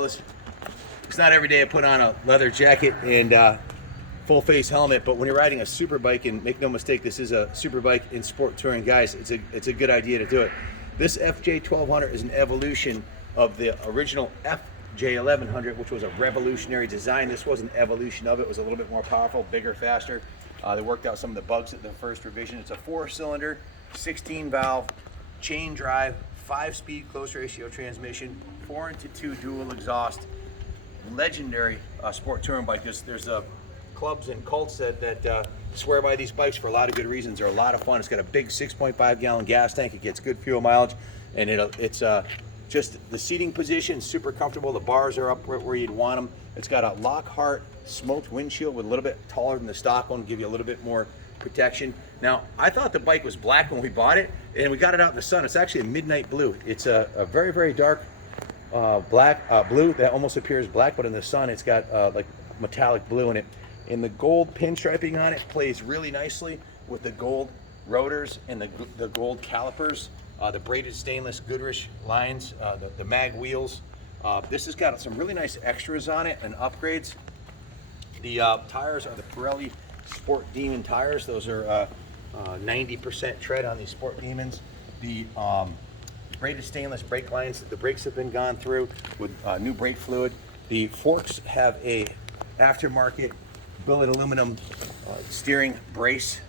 fellas. It's not every day I put on a leather jacket and full face helmet, but when you're riding a super bike, and make no mistake, this is a super bike in sport touring, guys, it's a good idea to do it. This FJ1200 is an evolution of the original FJ1100, which was a revolutionary design. This was an evolution of it. It was a little bit more powerful, bigger, faster. They worked out some of the bugs at the first revision. It's a 4-cylinder, 16-valve, chain drive, 5-speed close ratio transmission, 4-2 dual exhaust. Legendary sport touring bike. There's clubs and cults that swear by these bikes for a lot of good reasons. They're a lot of fun. It's got a big 6.5 gallon gas tank. It gets good fuel mileage, and it's just the seating position, super comfortable. The bars are up where you'd want them. It's got a Lockhart smoked windshield with a little bit taller than the stock one, give you a little bit more protection. Now, I thought the bike was black when we bought it, and we got it out in the sun. It's actually a midnight blue. It's a very, very dark blue that almost appears black, but in the sun it's got like metallic blue in it. And the gold pinstriping on it plays really nicely with the gold rotors and the gold calipers, the braided stainless Goodrich lines, the mag wheels. This has got some really nice extras on it and upgrades. The tires are the Pirelli Sport Demon tires. Those are 90% tread on these Sport Demons. The braided stainless brake lines, the brakes have been gone through with new brake fluid. The forks have a aftermarket billet aluminum steering brace.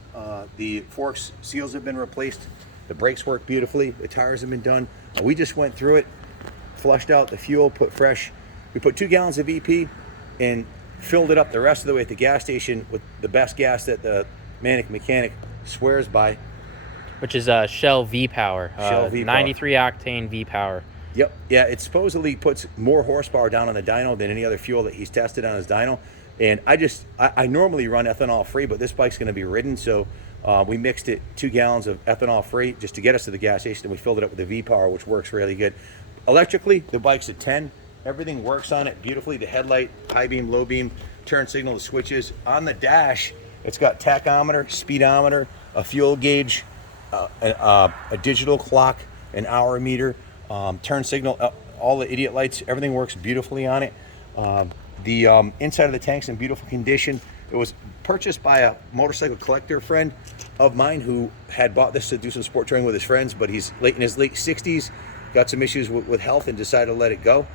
The forks seals have been replaced. The brakes work beautifully. The tires have been done. We just went through it, flushed out the fuel, put fresh. We put 2 gallons of EP and filled it up the rest of the way at the gas station with the best gas that the Manic Mechanic swears by, which is Shell V-Power. 93 octane V-Power. Yep. Yeah, it supposedly puts more horsepower down on the dyno than any other fuel that he's tested on his dyno. And I normally run ethanol free, but this bike's going to be ridden, so we mixed it 2 gallons of ethanol free just to get us to the gas station, and we filled it up with the V-Power, which works really good. Electrically, the bike's a 10. Everything works on it beautifully. The headlight, high beam, low beam, turn signal, the switches. On the dash, it's got tachometer, speedometer, a fuel gauge, a digital clock, an hour meter, turn signal, all the idiot lights. Everything works beautifully on it. The inside of the tank's in beautiful condition. It was purchased by a motorcycle collector friend of mine who had bought this to do some sport touring with his friends, but he's in his late 60s, got some issues with health, and decided to let it go.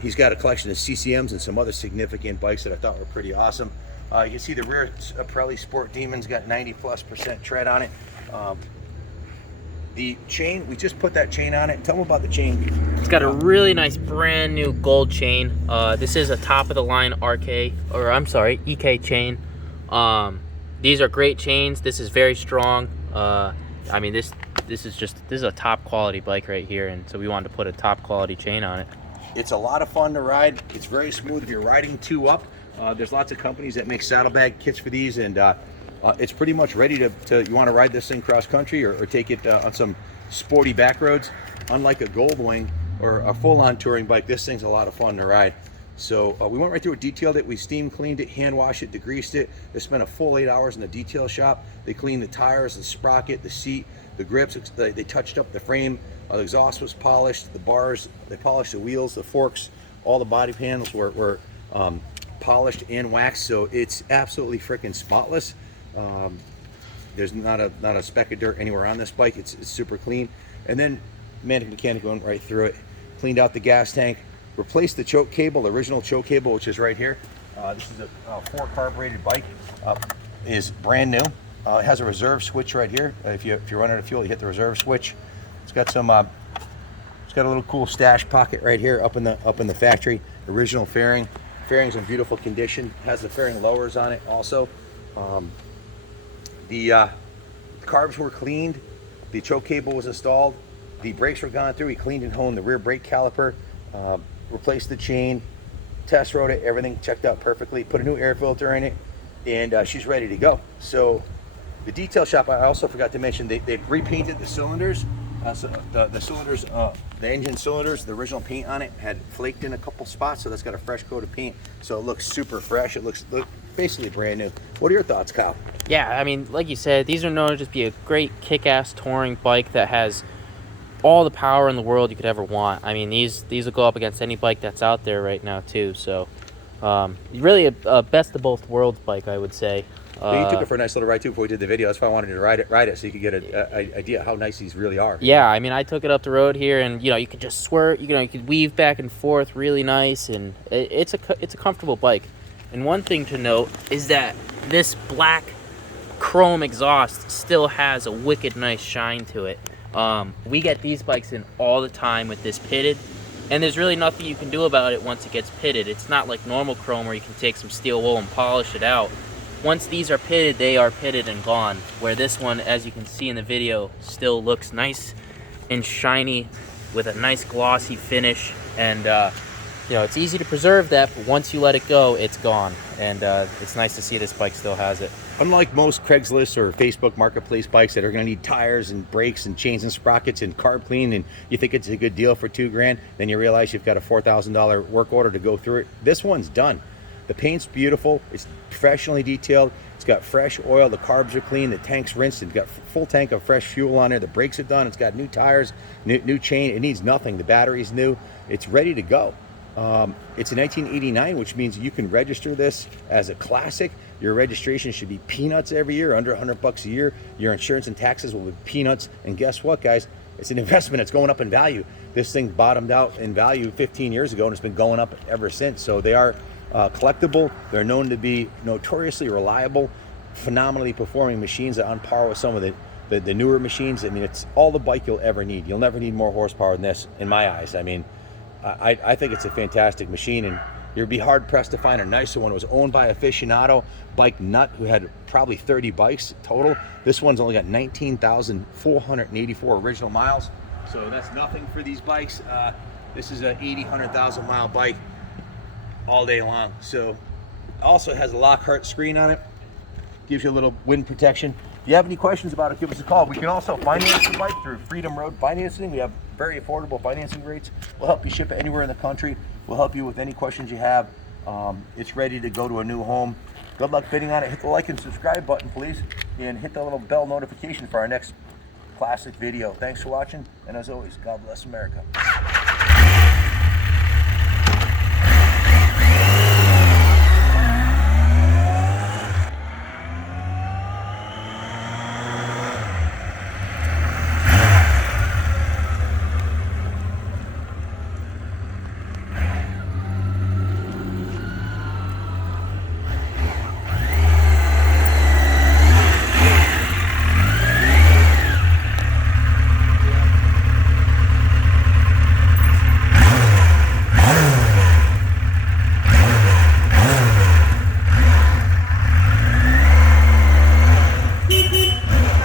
He's got a collection of CCMs and some other significant bikes that I thought were pretty awesome. You can see the rear Pirelli Sport Demon's got 90+% tread on it. The chain, we just put that chain on it. Tell them about the chain. It's got a really nice brand new gold chain. This is a top of the line EK chain. These are great chains. This is very strong. I mean, this is a top quality bike right here, and so we wanted to put a top quality chain on it. It's a lot of fun to ride. It's very smooth if you're riding 2 up. There's lots of companies that make saddlebag kits for these, and it's pretty much ready to you want to ride this thing cross country or take it on some sporty back roads. Unlike a Goldwing or a full-on touring bike, this thing's a lot of fun to ride. So we went right through it, detailed it, we steam cleaned it, hand washed it, degreased it. They spent a full 8 hours in the detail shop. They cleaned the tires, the sprocket, the seat, the grips. They touched up the frame. The exhaust was polished, the bars, they polished the wheels, the forks, all the body panels were polished and waxed, so it's absolutely freaking spotless. There's not a speck of dirt anywhere on this bike. It's super clean. And then Manic Mechanic went right through it, cleaned out the gas tank, replaced the choke cable, the original choke cable, which is right here. This is a 4 carbureted bike. Is brand new. It has a reserve switch right here. If you're running out of fuel, you hit the reserve switch. It's got some. It's got a little cool stash pocket right here up in the factory. Original fairing. Fairing's in beautiful condition. Has the fairing lowers on it also. The carbs were cleaned. The choke cable was installed. The brakes were gone through. He cleaned and honed the rear brake caliper. Replaced the chain. Test rode it. Everything checked out perfectly. Put a new air filter in it, and she's ready to go. So the detail shop, I also forgot to mention, they repainted the cylinders. So the cylinders, the engine cylinders, the original paint on it had flaked in a couple spots, so that's got a fresh coat of paint. So it looks super fresh. It looks basically brand new. What are your thoughts, Kyle? Yeah, I mean, like you said, these are known to just be a great kick-ass touring bike that has all the power in the world you could ever want. I mean, these will go up against any bike that's out there right now too. So really a best of both worlds bike, I would say. But you took it for a nice little ride too before we did the video. That's why I wanted to ride it so you could get an idea how nice these really are. Yeah, I mean, I took it up the road here, and you know, you could just swerve. You know, you could weave back and forth really nice, and it's a comfortable bike. And one thing to note is that this black chrome exhaust still has a wicked nice shine to it. We get these bikes in all the time with this pitted, and there's really nothing you can do about it once it gets pitted. It's not like normal chrome where you can take some steel wool and polish it out. Once these are pitted, they are pitted and gone. Where this one, as you can see in the video, still looks nice and shiny with a nice glossy finish. And you know, it's easy to preserve that, but once you let it go, it's gone. And it's nice to see this bike still has it. Unlike most Craigslist or Facebook Marketplace bikes that are going to need tires and brakes and chains and sprockets and carb clean, and you think it's a good deal for $2,000, then you realize you've got a $4,000 work order to go through it. This one's done. The paint's beautiful. It's professionally detailed. It's got fresh oil. The carbs are clean. The tank's rinsed. It's got full tank of fresh fuel on there. The brakes are done. It's got new tires, new chain. It needs nothing. The battery's new. It's ready to go. It's a 1989, which means you can register this as a classic. Your registration should be peanuts every year, under $100 a year. Your insurance and taxes will be peanuts. And guess what, guys? It's an investment. It's going up in value. This thing bottomed out in value 15 years ago, and it's been going up ever since. So they are collectible. They're known to be notoriously reliable, phenomenally performing machines that on par with some of the newer machines. I mean, it's all the bike you'll ever need. You'll never need more horsepower than this, in my eyes. I mean, I think it's a fantastic machine, and you'd be hard pressed to find a nicer one. It was owned by aficionado bike nut who had probably 30 bikes total. This one's only got 19,484 original miles, so that's nothing for these bikes. This is an 80, 100,000 mile bike all day long. So also has a Lockhart screen on it, gives you a little wind protection. If you have any questions about it, give us a call. We can also finance the bike through Freedom Road Financing. We have very affordable financing rates. We'll help you ship it anywhere in the country. We'll help you with any questions you have. It's ready to go to a new home. Good luck bidding on it. Hit the like and subscribe button, please, and hit the little bell notification for our next classic video. Thanks for watching, and as always, God bless America.